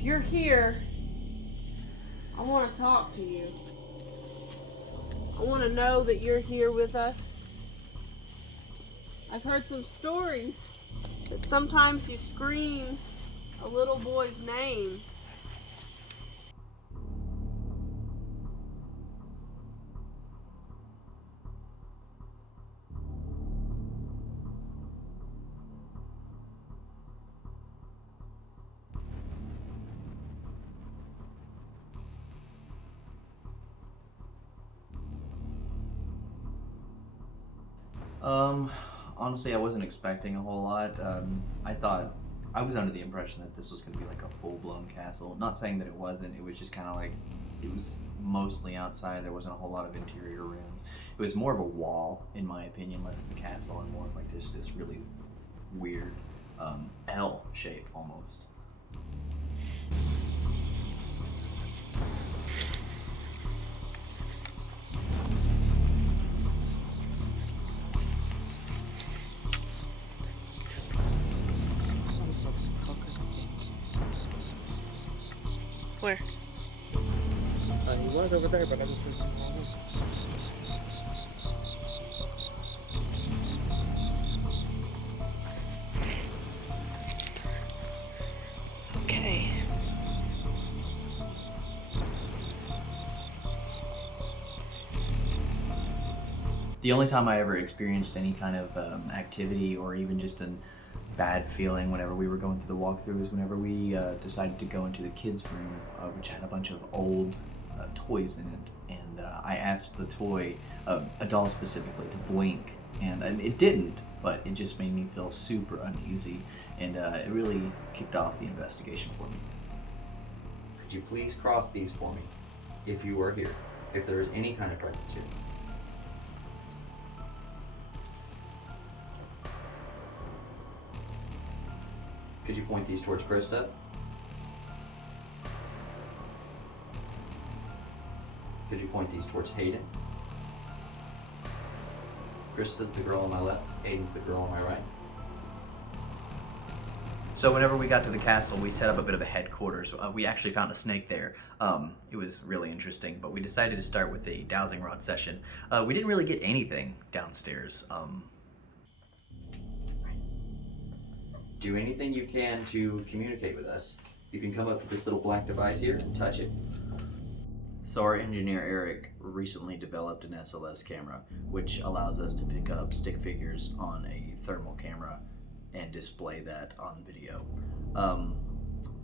If you're here, I want to talk to you. I want to know that you're here with us. I've heard some stories that sometimes you scream a little boy's name. Honestly, I wasn't expecting a whole lot. I was under the impression that this was going to be like a full-blown castle. Not saying that it wasn't. It was just kind of like, it was mostly outside. There wasn't a whole lot of interior rooms. It was more of a wall, in my opinion, less of a castle, and more of like just this really weird L shape almost. Where? He was over there, but I just didn't know. Okay. The only time I ever experienced any kind of activity or even just a bad feeling whenever we were going through the walkthrough was whenever we decided to go into the kids' room, which had a bunch of old toys in it. And I asked the toy, a doll specifically, to blink. And it didn't, but it just made me feel super uneasy. And it really kicked off the investigation for me. Could you please cross these for me, if you were here, if there is any kind of presence here? Could you point these towards Krista? Could you point these towards Hayden? Krista's the girl on my left, Hayden's the girl on my right. So whenever we got to the castle, we set up a bit of a headquarters. We actually found a snake there. It was really interesting, but we decided to start with a dowsing rod session. We didn't really get anything downstairs. Do anything you can to communicate with us. You can come up to this little black device here and touch it. So our engineer Eric recently developed an SLS camera, which allows us to pick up stick figures on a thermal camera and display that on video.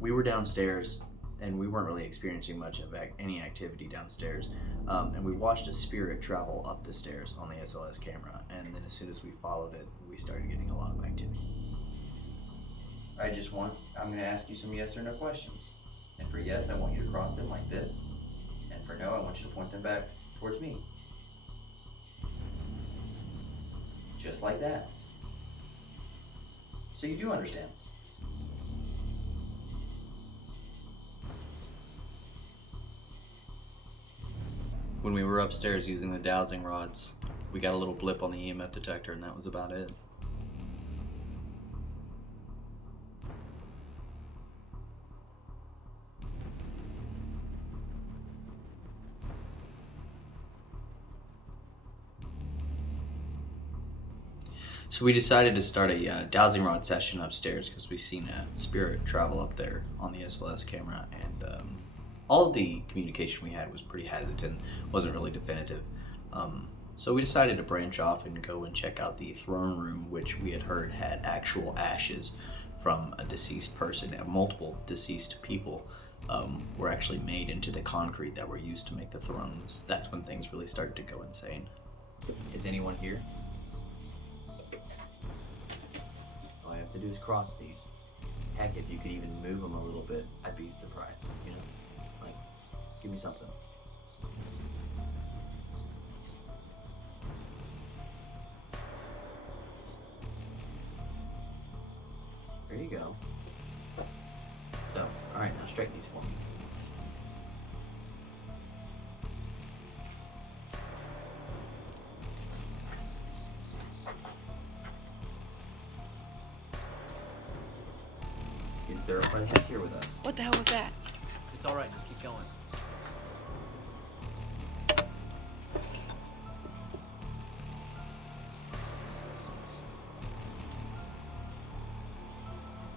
We were downstairs and we weren't really experiencing much of any activity downstairs. And we watched a spirit travel up the stairs on the SLS camera. And then as soon as we followed it, we started getting a lot of activity. I'm gonna ask you some yes or no questions. And for yes, I want you to cross them like this. And for no, I want you to point them back towards me. Just like that. So you do understand. When we were upstairs using the dowsing rods, we got a little blip on the EMF detector and that was about it. So we decided to start a dowsing rod session upstairs because we seen a spirit travel up there on the SLS camera, and all of the communication we had was pretty hesitant, wasn't really definitive. So we decided to branch off and go and check out the throne room, which we had heard had actual ashes from a deceased person, and multiple deceased people were actually made into the concrete that were used to make the thrones. That's when things really started to go insane. Is anyone here? All I have to do is cross these. Heck, if you could even move them a little bit, I'd be surprised, you know? Like, give me something. There you go. So, alright, now straighten these for me. Is there are presence here with us. What the hell was that? It's alright, just keep going.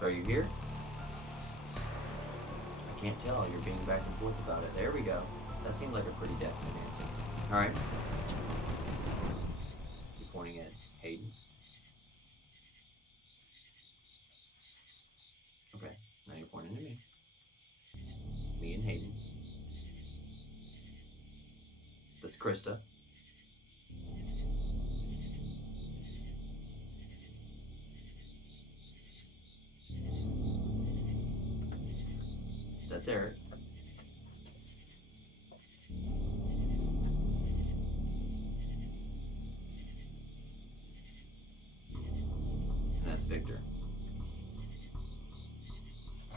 Are you here? I can't tell. You're being back and forth about it. There we go. That seemed like a pretty definite answer. Alright. You're pointing at Hayden? Okay. Now you're pointing to me. Me and Hayden. That's Krista. That's Eric. And that's Victor.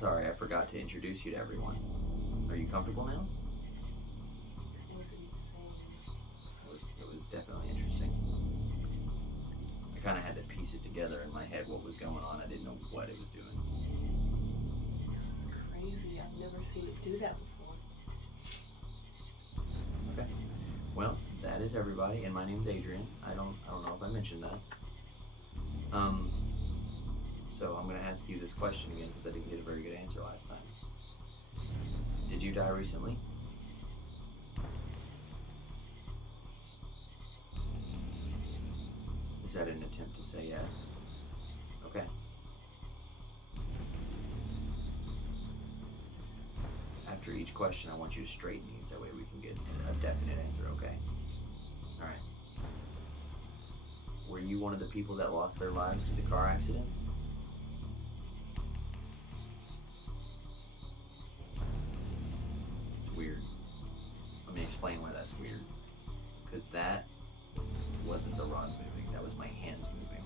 Sorry, I forgot to introduce you to everyone. Are you comfortable now? It was insane. It was definitely interesting. I kind of had to piece it together in my head what was going on. I didn't know what it was doing. It's crazy. I've never seen it do that before. Okay. Well, that is everybody, and my name's Adrian. I don't know if I mentioned that. So I'm gonna ask you this question again because I didn't get a very good answer last time. Did you die recently? Is that an attempt to say yes? Okay. After each question, I want you to straighten these. That way we can get a definite answer, okay? Alright. Were you one of the people that lost their lives to the car accident? It's weird. Let me explain why that's weird. Because that wasn't the rods moving. That was my hands moving.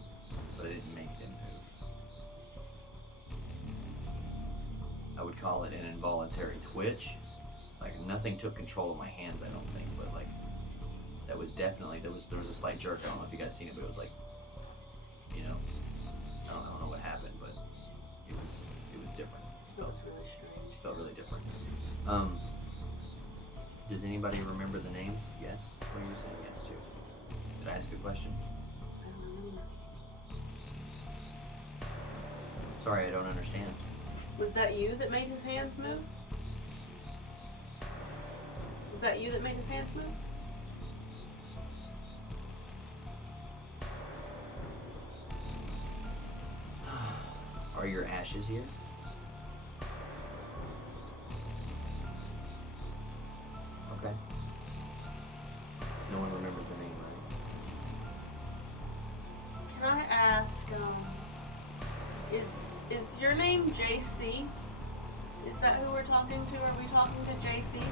But I didn't make them move. I would call it an involuntary twitch. Like nothing took control of my hands, I don't think, but like that was definitely there was a slight jerk. I don't know if you guys seen it, but it was like, you know, I don't know what happened, but it was different. It was really strange. Felt really different. Does anybody remember the names? Yes? What are you saying yes to? Did I ask a question? I don't remember. Sorry, I don't understand. Was that you that made his hands move? Was that you that made his hands move? Are your ashes here? Okay. No one remembers the name, right? Can I ask, is your name JC? Is that who we're talking to? Are we talking to JC?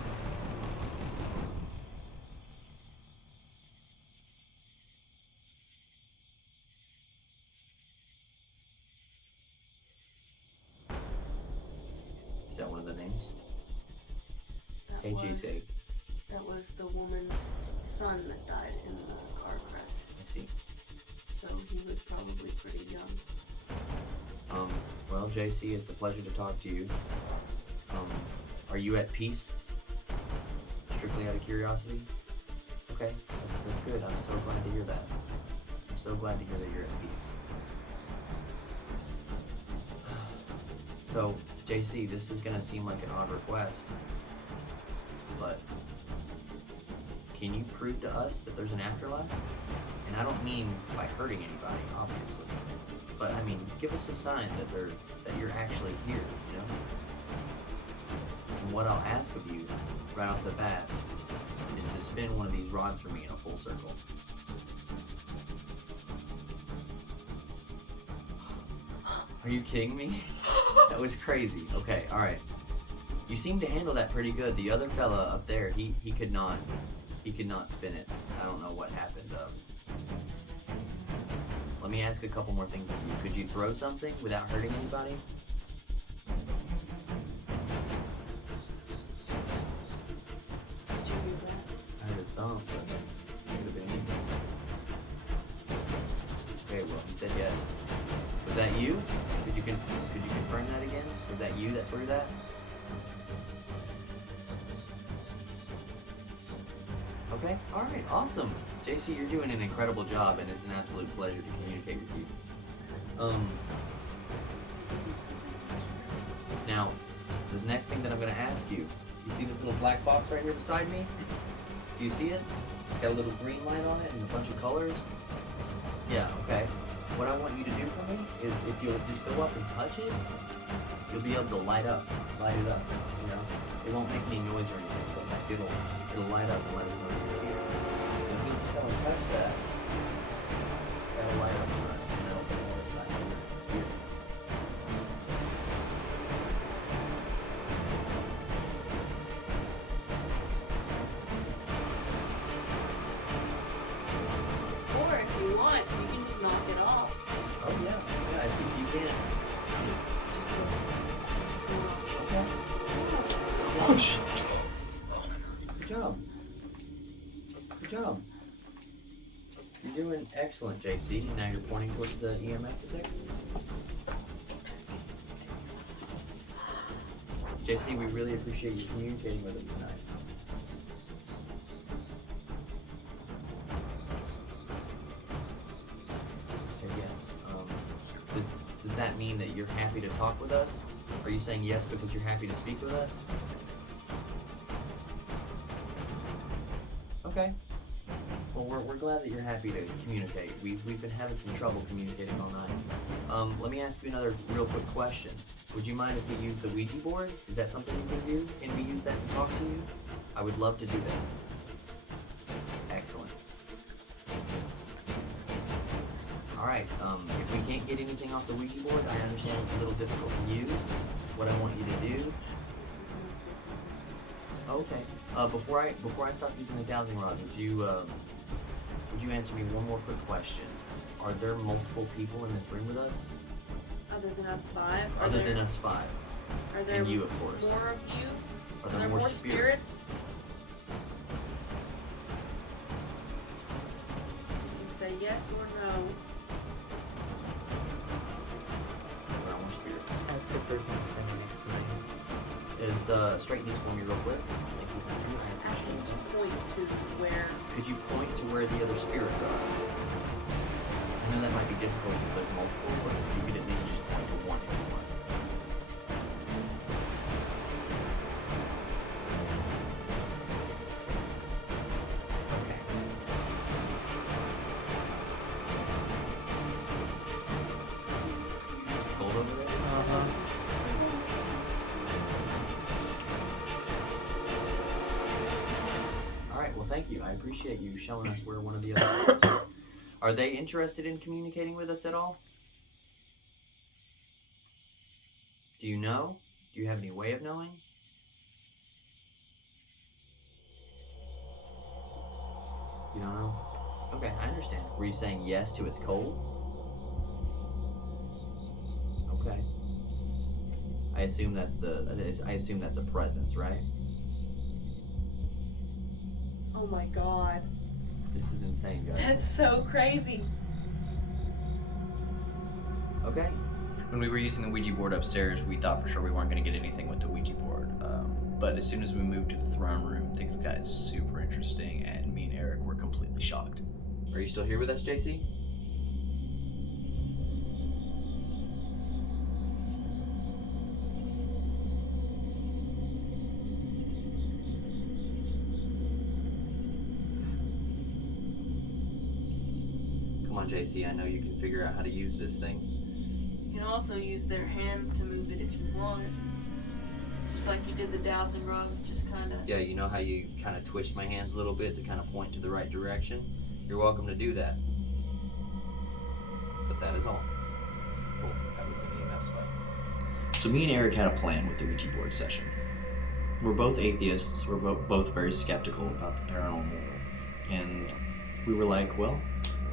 Is that one of the names? That Hey, GC. That was the woman's son that died in the car crash. I see. So he was probably pretty young. Well, JC, it's a pleasure to talk to you. Are you at peace? Strictly out of curiosity? Okay, that's good. I'm so glad to hear that. I'm so glad to hear that you're at peace. So, JC, this is gonna seem like an odd request, but can you prove to us that there's an afterlife? And I don't mean by hurting anybody, obviously, but I mean, give us a sign that you're actually here, you know? And what I'll ask of you, right off the bat, is to spin one of these rods for me in a full circle. Are you kidding me? That was crazy. Okay, alright. You seem to handle that pretty good. The other fella up there, he could not spin it. I don't know what happened. Let me ask a couple more things of you. Could you throw something without hurting anybody? Did you do that? I heard a thump, but it could have been anything. Okay, well, he said yes. that you? Could you confirm that again? Was that you that threw that? Okay, alright, awesome. JC, you're doing an incredible job, and it's an absolute pleasure to communicate with you. Now, this next thing that I'm going to ask you, you see this little black box right here beside me? Do you see it? It's got a little green light on it and a bunch of colors. Yeah, okay. What I want you to do for me is if you'll just go up and touch it, you'll be able to light it up, you know? It won't make any noise or anything, but like it'll light up and let us know you're here. So if you just go and touch that, that'll light up for us, and that'll be on the side here. Or if you want, you can just knock it off. Oh yeah, I think you can. Okay. Oh shit. Good job. Good job. You're doing excellent, JC. Now you're pointing towards the EMF detector. JC, we really appreciate you communicating with us tonight. You said yes. Does that mean that you're happy to talk with us? Are you saying yes because you're happy to speak with us? Okay. Well, we're glad that you're happy to communicate. We've been having some trouble communicating all night. Let me ask you another real quick question. Would you mind if we use the Ouija board? Is that something you can do? Can we use that to talk to you? I would love to do that. Excellent. Alright, if we can't get anything off the Ouija board, I understand it's a little difficult to use. What I want you to do... Okay. Before I stop using the dowsing rod, would you answer me one more quick question? Are there multiple people in this room with us? Other than us five? Other than us five. Are there And you, of course. more of you? Are there more spirits? You can say yes or no. Are there more spirits? Ask if there's one standing next to me. Straighten these for me real quick. Thank you. I'm asking to point to where. Could you point to where the other spirits are? I know that might be difficult if there's multiple, but you could at least just point to one if you want. Okay. It's cold over there? Alright, well thank you. I appreciate you showing us where one of the other spirits are. Are they interested in communicating with us at all? Do you know? Do you have any way of knowing? You don't know? Okay, I understand. Were you saying yes to it's cold? Okay. I assume that's a presence, right? Oh my god. This is insane, guys. That's so crazy. Okay. When we were using the Ouija board upstairs, we thought for sure we weren't going to get anything with the Ouija board. But as soon as we moved to the throne room, things got super interesting, and me and Eric were completely shocked. Are you still here with us, JC? Come on, JC, I know you can figure out how to use this thing. You can also use their hands to move it if you want. Just like you did the dowsing rods, just kind of. Yeah, you know how you kind of twist my hands a little bit to kind of point to the right direction? You're welcome to do that. But that is all. Cool. That was in the best way. So me and Eric had a plan with the Ouija board session. We're both atheists, we're both very skeptical about the paranormal world. And we were like, well,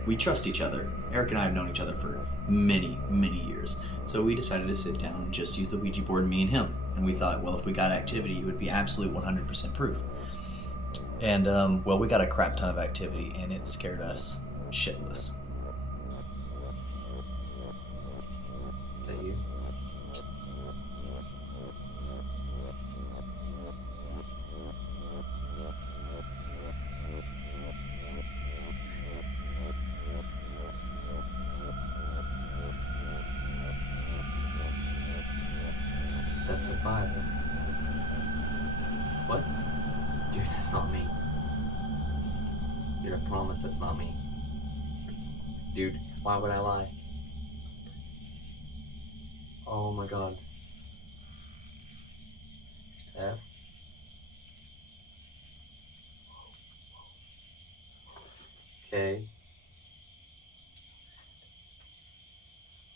we trust each other. Eric and I have known each other for many, many years. So we decided to sit down and just use the Ouija board, me and him. And we thought, well, if we got activity, it would be absolute 100% proof. And, well, we got a crap ton of activity, and it scared us shitless. That's the 5. What? Dude, that's not me. Dude, I promise that's not me. Dude, why would I lie? Oh my god. F? Okay.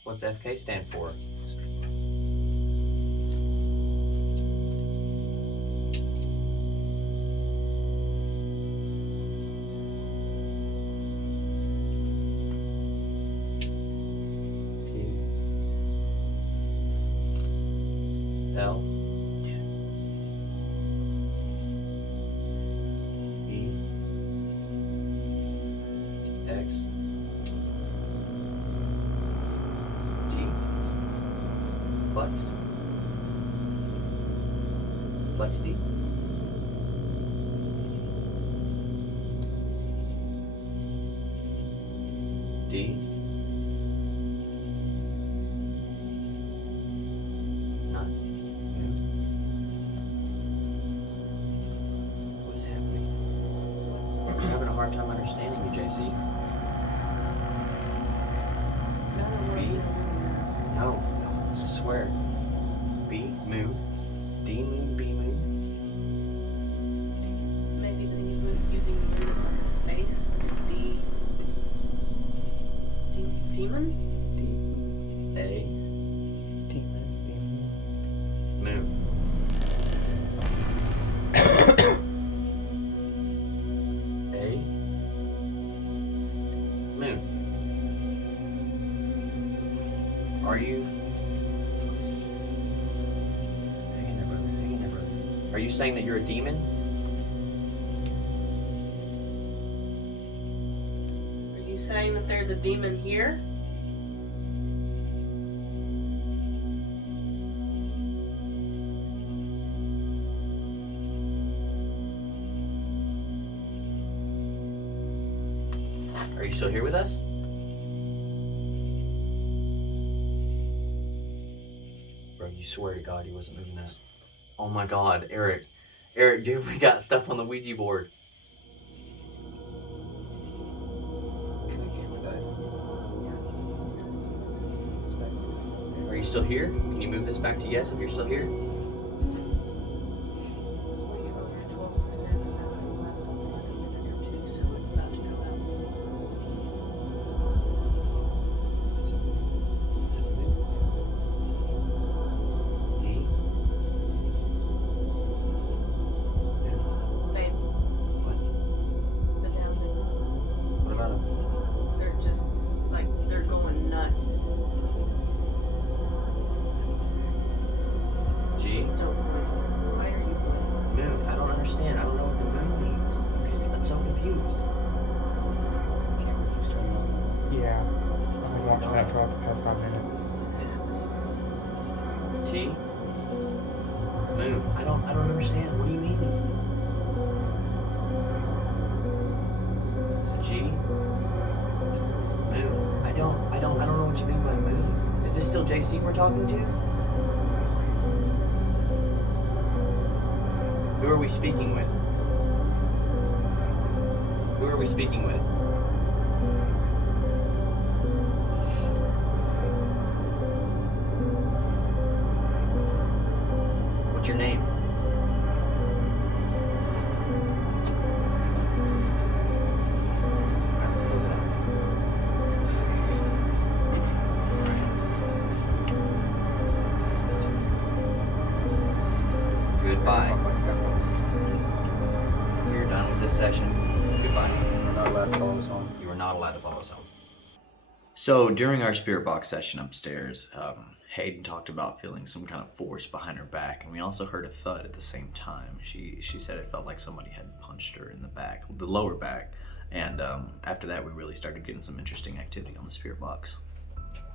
What's FK stand for? L E X T flexed flex D D hard time understanding you, JC. B? No, I swear. B, moon. D, moon, B, moon. Maybe using moon as like a space. D. Demon? D. A. Demon. Moon. A. Moon. Are you? Hang in there, brother. Hang in there, brother. Are you saying that you're a demon? Are you saying that there's a demon here? Are you still here with us? Bro, you swear to God he wasn't moving that. Oh my God, Eric. Eric, dude, we got stuff on the Ouija board. Are you still here? Can you move this back to yes if you're still here? T? Moon. I don't understand. What do you mean? G? Moon. I don't know what you mean by moon. Is this still JC we're talking to? Who are we speaking with? Who are we speaking with? What's your name? Alright, let's close it out. Goodbye. You're done with this session. Goodbye. You are not allowed to follow us home. So during our spirit box session upstairs, Hayden talked about feeling some kind of force behind her back, and we also heard a thud at the same time. She said it felt like somebody had punched her in the back, the lower back, and after that we really started getting some interesting activity on the spirit box.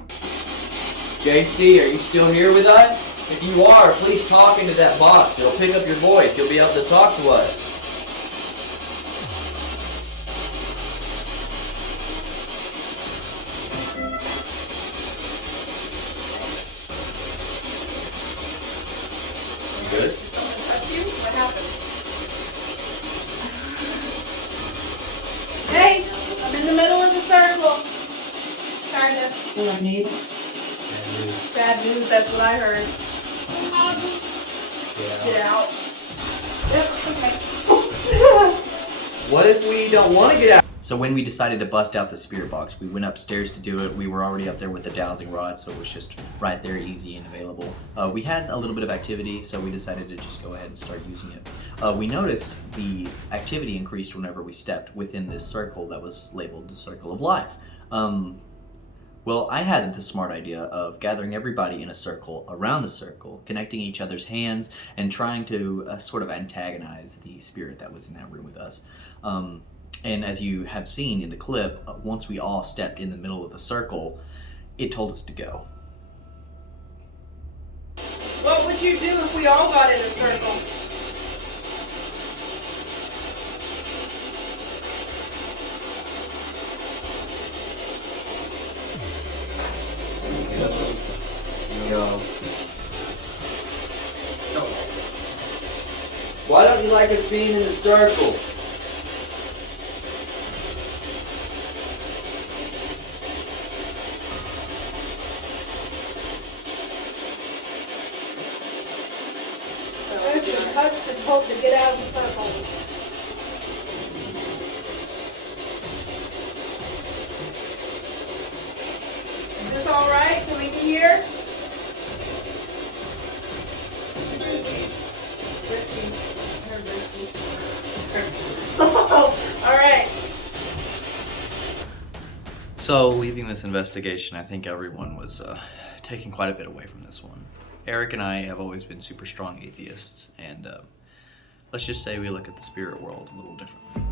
JC, are you still here with us? If you are, please talk into that box. It'll pick up your voice. You'll be able to talk to us. good? Someone touch you? What happened? Hey, I'm in the middle of the circle. Kinda. What I need. Bad news, that's what I heard. Get out. Yep, okay. What if we don't want to get out? So when we decided to bust out the spirit box, we went upstairs to do it. We were already up there with the dowsing rod, so it was just right there, easy and available. We had a little bit of activity, so we decided to just go ahead and start using it. We noticed the activity increased whenever we stepped within this circle that was labeled the Circle of Life. Well, I had the smart idea of gathering everybody in a circle around the circle, connecting each other's hands, and trying to sort of antagonize the spirit that was in that room with us. And as you have seen in the clip, once we all stepped in the middle of the circle, it told us to go. What would you do if we all got in a circle? No. Why don't you like us being in a circle? Cuts and told to get out of the circle. Is this all right? Can we be here? Risky. They're risky. All right. So leaving this investigation, I think everyone was taking quite a bit away from this one. Eric and I have always been super strong atheists, and let's just say we look at the spirit world a little differently.